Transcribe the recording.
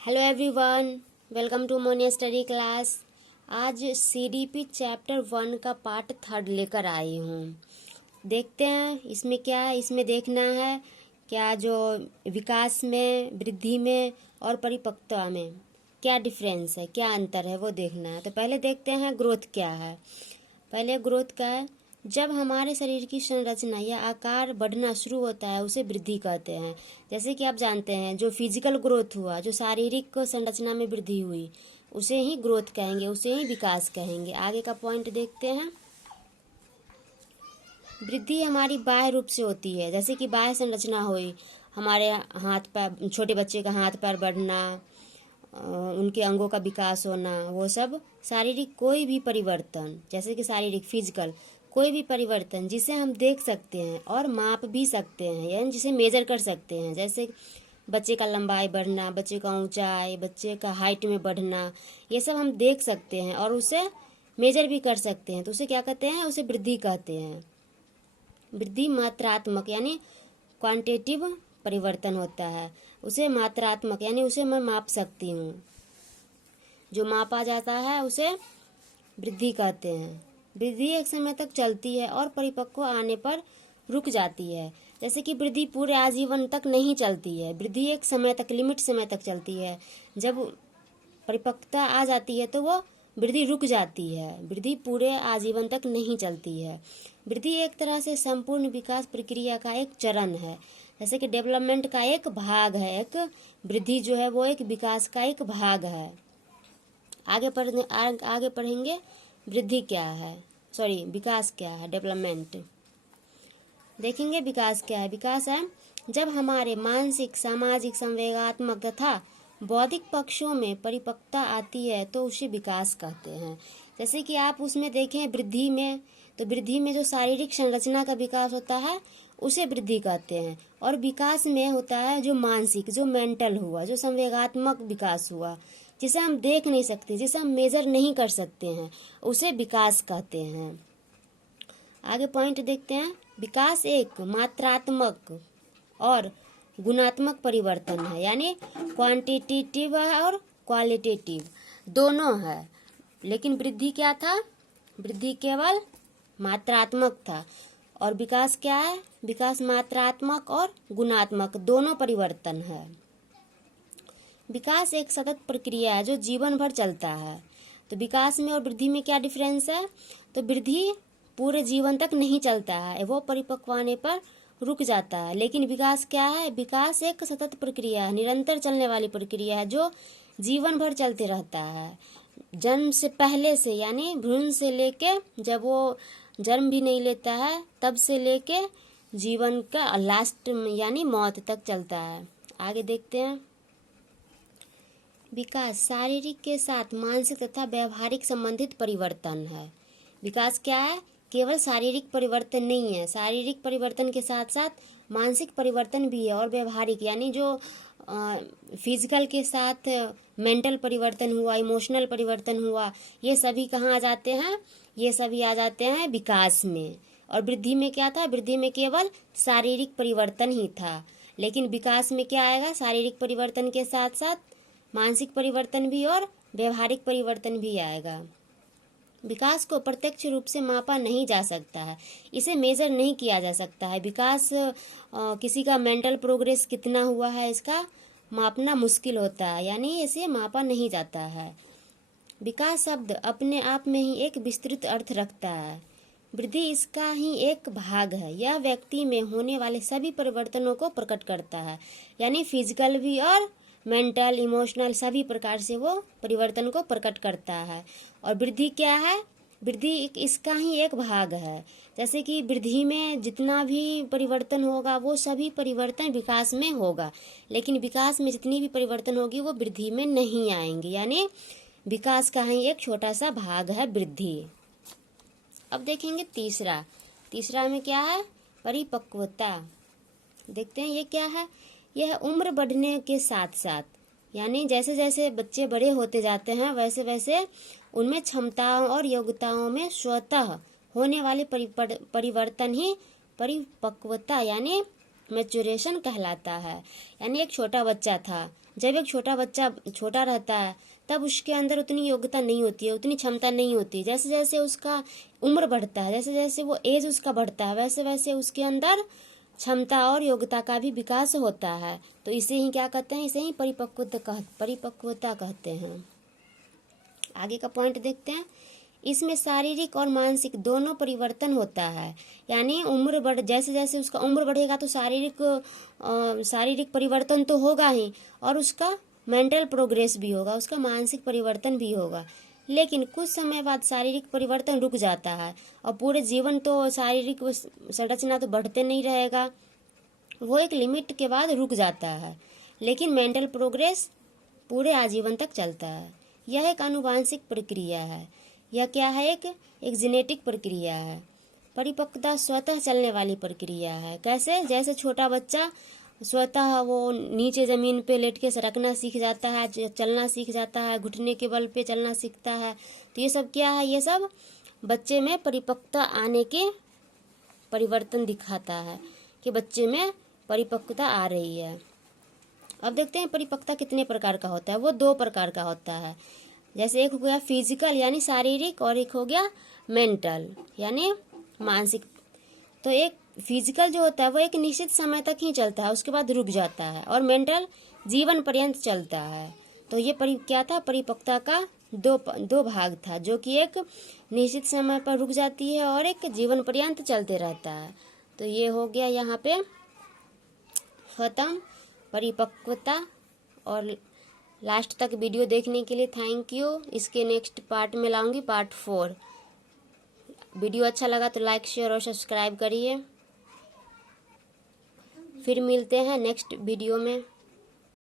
Hello everyone, welcome to मोनिया study class. आज CDP chapter 1 का पार्ट 3 लेकर आई हूँ। देखते हैं इसमें क्या है। इसमें देखना है क्या जो विकास में, वृद्धि में और परिपक्वता में क्या डिफरेंस है, क्या अंतर है, वो देखना है। तो पहले देखते हैं ग्रोथ क्या है। पहले ग्रोथ का है, जब हमारे शरीर की संरचना या आकार बढ़ना शुरू होता है उसे वृद्धि कहते हैं। जैसे कि आप जानते हैं जो फिजिकल ग्रोथ हुआ, जो शारीरिक संरचना में वृद्धि हुई, उसे ही ग्रोथ कहेंगे, उसे ही विकास कहेंगे। आगे का पॉइंट देखते हैं। वृद्धि हमारी बाह्य रूप से होती है, जैसे कि बाह्य संरचना हुई, हमारे हाथ पैर, छोटे बच्चे का हाथ पैर बढ़ना, उनके अंगों का विकास होना, वो सब शारीरिक कोई भी परिवर्तन, जैसे कि शारीरिक फिजिकल कोई भी परिवर्तन जिसे हम देख सकते हैं और माप भी सकते हैं, यानी जिसे मेजर कर सकते हैं। जैसे बच्चे का लंबाई बढ़ना, बच्चे का ऊंचाई, बच्चे का हाइट में बढ़ना, ये सब हम देख सकते हैं और उसे मेजर भी कर सकते हैं। तो उसे क्या कहते हैं? उसे वृद्धि कहते हैं। वृद्धि मात्रात्मक यानी क्वांटिटेटिव परिवर्तन होता है। उसे मात्रात्मक यानी उसे मैं माप सकती हूँ, जो मापा जाता है उसे वृद्धि कहते हैं। वृद्धि एक समय तक चलती है और परिपक्व आने पर रुक जाती है। जैसे कि वृद्धि पूरे आजीवन तक नहीं चलती है, वृद्धि एक समय तक, लिमिट समय तक चलती है। जब परिपक्वता आ जाती है तो वो वृद्धि रुक जाती है, वृद्धि पूरे आजीवन तक नहीं चलती है। वृद्धि एक तरह से संपूर्ण विकास प्रक्रिया का एक चरण है, जैसे कि डेवलपमेंट का एक भाग है। एक वृद्धि जो है वो एक विकास का एक भाग है। आगे पढ़ेंगे वृद्धि क्या है, विकास क्या है, डेवलपमेंट देखेंगे। विकास क्या है? विकास है जब हमारे मानसिक, सामाजिक, संवेगात्मक तथा बौद्धिक पक्षों में परिपक्वता आती है तो उसे विकास कहते हैं। जैसे कि आप उसमें देखें वृद्धि में, तो वृद्धि में जो शारीरिक संरचना का विकास होता है उसे वृद्धि कहते हैं, और विकास में होता है जो मानसिक, जो मेंटल हुआ, जो संवेगात्मक विकास हुआ, जिसे हम देख नहीं सकते, जिसे हम मेजर नहीं कर सकते हैं, उसे विकास कहते हैं। आगे पॉइंट देखते हैं। विकास एक मात्रात्मक और गुणात्मक परिवर्तन है, यानी क्वांटिटेटिव है और क्वालिटेटिव दोनों है। लेकिन वृद्धि क्या था? वृद्धि केवल मात्रात्मक था। और विकास क्या है? विकास मात्रात्मक और गुणात्मक दोनों परिवर्तन है। विकास एक सतत प्रक्रिया है जो जीवन भर चलता है। तो विकास में और वृद्धि में क्या डिफरेंस है? तो वृद्धि पूरे जीवन तक नहीं चलता है, वो परिपक्व आने पर रुक जाता है। लेकिन विकास क्या है? विकास एक सतत प्रक्रिया है, निरंतर चलने वाली प्रक्रिया है जो जीवन भर चलते रहता है। जन्म से पहले से, यानी भ्रूण से लेके जब वो जन्म भी नहीं लेता है तब से लेके जीवन का लास्ट यानी मौत तक चलता है। आगे देखते हैं। विकास शारीरिक के साथ मानसिक तथा व्यवहारिक संबंधित परिवर्तन है। विकास क्या है? केवल शारीरिक परिवर्तन नहीं है, शारीरिक परिवर्तन के साथ साथ मानसिक परिवर्तन भी है, और व्यवहारिक यानी जो फिजिकल के साथ मेंटल परिवर्तन हुआ, इमोशनल परिवर्तन हुआ, ये सभी कहाँ आ जाते हैं? ये सभी आ जाते हैं विकास में। और वृद्धि में क्या था? वृद्धि में केवल शारीरिक परिवर्तन ही था। लेकिन विकास में क्या आएगा? शारीरिक परिवर्तन के साथ साथ मानसिक परिवर्तन भी और व्यवहारिक परिवर्तन भी आएगा। विकास को प्रत्यक्ष रूप से मापा नहीं जा सकता है, इसे मेजर नहीं किया जा सकता है। विकास किसी का मेंटल प्रोग्रेस कितना हुआ है इसका मापना मुश्किल होता है, यानी इसे मापा नहीं जाता है। विकास शब्द अपने आप में ही एक विस्तृत अर्थ रखता है। वृद्धि इसका ही एक भाग है। यह व्यक्ति में होने वाले सभी परिवर्तनों को प्रकट करता है, यानी फिजिकल भी और मेंटल, इमोशनल सभी प्रकार से वो परिवर्तन को प्रकट करता है। और वृद्धि क्या है? वृद्धि इसका ही एक भाग है। जैसे कि वृद्धि में जितना भी परिवर्तन होगा वो सभी परिवर्तन विकास में होगा, लेकिन विकास में जितनी भी परिवर्तन होगी वो वृद्धि में नहीं आएंगे, यानी विकास का ही एक छोटा सा भाग है वृद्धि। अब देखेंगे तीसरा में क्या है? परिपक्वता। देखते हैं ये क्या है। यह उम्र बढ़ने के साथ साथ, यानी जैसे जैसे बच्चे बड़े होते जाते हैं वैसे वैसे उनमें क्षमताओं और योग्यताओं में स्वतः होने वाले परिवर्तन ही परिपक्वता यानी मैच्योरेशन कहलाता है। यानी एक छोटा बच्चा था, जब एक छोटा बच्चा छोटा रहता है तब उसके अंदर उतनी योग्यता नहीं होती है, उतनी क्षमता नहीं होती। जैसे जैसे उसका उम्र बढ़ता है, जैसे जैसे वो एज उसका बढ़ता है, वैसे वैसे उसके अंदर क्षमता और योग्यता का भी विकास होता है। तो इसे ही क्या कहते हैं, इसे ही परिपक्वता कहते हैं। आगे का पॉइंट देखते हैं। इसमें शारीरिक और मानसिक दोनों परिवर्तन होता है। यानी उम्र बढ़ जैसे जैसे उसका उम्र बढ़ेगा तो शारीरिक परिवर्तन तो होगा ही, और उसका मेंटल प्रोग्रेस भी होगा, उसका मानसिक परिवर्तन भी होगा। लेकिन कुछ समय बाद शारीरिक परिवर्तन रुक जाता है, और पूरे जीवन तो शारीरिक संरचना तो बढ़ते नहीं रहेगा, वो एक लिमिट के बाद रुक जाता है। लेकिन मेंटल प्रोग्रेस पूरे आजीवन तक चलता है। यह एक आनुवांशिक प्रक्रिया है। यह क्या है, एक जेनेटिक प्रक्रिया है। परिपक्वता स्वतः चलने वाली प्रक्रिया है। कैसे, जैसे छोटा बच्चा स्वतः वो नीचे ज़मीन पे लेट के सरकना सीख जाता है, चलना सीख जाता है, घुटने के बल पे चलना सीखता है। तो ये सब क्या है, ये सब बच्चे में परिपक्वता आने के परिवर्तन दिखाता है कि बच्चे में परिपक्वता आ रही है। अब देखते हैं परिपक्वता कितने प्रकार का होता है। वो 2 प्रकार का होता है। जैसे एक हो गया फिजिकल यानी शारीरिक, और एक हो गया मेंटल यानी मानसिक। तो एक फिजिकल जो होता है वो एक निश्चित समय तक ही चलता है, उसके बाद रुक जाता है, और मेंटल जीवन पर्यंत चलता है। तो ये क्या था, परिपक्वता का दो भाग था, जो कि एक निश्चित समय पर रुक जाती है और एक जीवन पर्यंत चलते रहता है। तो ये हो गया यहाँ पे खत्म परिपक्वता। और लास्ट तक वीडियो देखने के लिए थैंक यू। इसके नेक्स्ट पार्ट में लाऊंगी पार्ट 4। वीडियो अच्छा लगा तो लाइक शेयर और सब्सक्राइब करिए। फिर मिलते हैं नेक्स्ट वीडियो में।